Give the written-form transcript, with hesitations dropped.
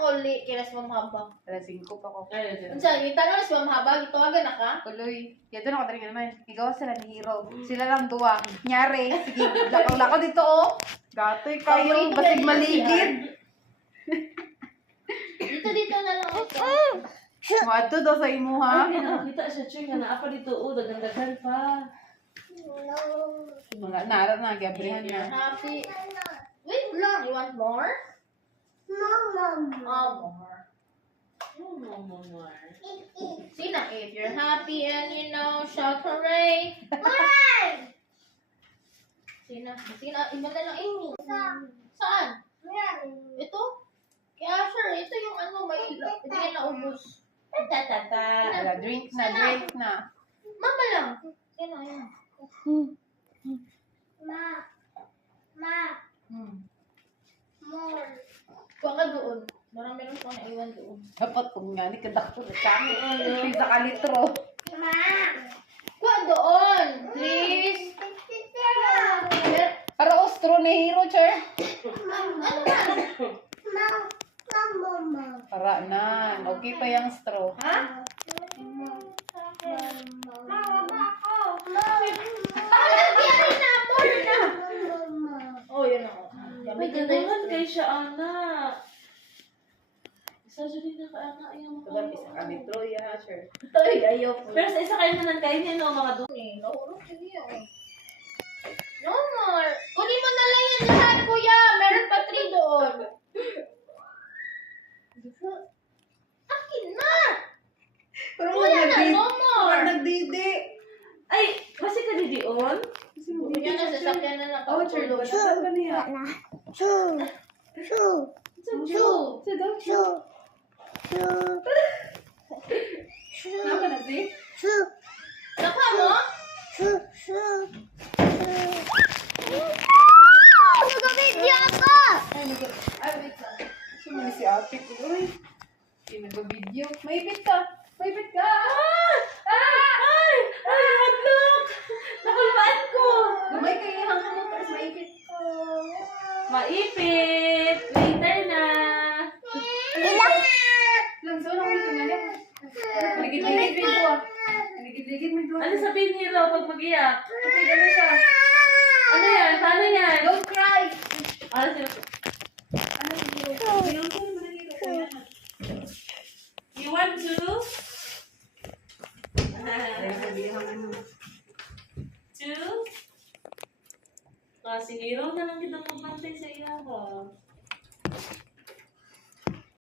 uli, kaya mas mamahaba. Alas 5 pa ko. Unsa, yung tanong mas mamahaba, gitawagan na ka? Tuloy. Kaya doon ako talaga naman. Igawa sila ni Hero. Sila lang duwa. Nyari. Sige, lakaw-lakaw dito oh. Gatoy kayo. Basig maligid. Dito na lang ito. Mato daw sa imo ha. Ay, nakakita siya, Choy, nga naapa dito, dagandagan pa. Mga nara na. Gabrihan You're na. happy. Wait lang, you want more? Oh, more. No. Sina, if you're happy and you know, shout hooray. Sina, iba na lang Amy. Saan? Ito? Kaya sure, ito yung ano, may ito yung naubos. Wala, drink na. Mama lang. Sino, yun? Kuha ka doon. Marami meron ko naiwan doon. Dapat kung nga, ni kadakto na sa akin. Isa ka litro. Kuha doon! Please! Para ostro ni Hero, Char. Ano ba? Para na. Okay pa yung straw. Ha? Oh, yun ako. May ganungan kay siya, anak. Isa siya din naka-anak yung Dapat isa ka litro, ya, Char. Ay, ayaw po. Pero sa isa kayo na ng kainin, no, mga doon. Nahulog siya yun. No more. Kunin mo na lang yan lahat, kuya. Meron pa 3 doon. Akin na! Pero Wala na, no more. nagdidi. Ay, kasi ka didion? Yan na, sasakyan na lang. Oh, Char, saan ka niya? Naka na, di? Nakuha mo? Ay, wait lang. Sumali si ate ko. Uy, pinag-video. Maipit ka! Maipit ka! Ay! Ay, hadlok! Nakulbaan ko! Gamay kayo yung mo, tapos maipit ka. Maipit! Later na! Lang, so, nakulit ka nga niya. Ligid-ligid mo ito ah. Ligid-ligid mo ito ah. Ano sabihin ni Ro pag mag-iyak? Okay, gano'n siya. Ano yan? Paano yan? Don't cry! Ano sila? Ano yung hero? Pinangko mo na hero ko yan. You want to? Ay, sabihan mo. Two? Si Hero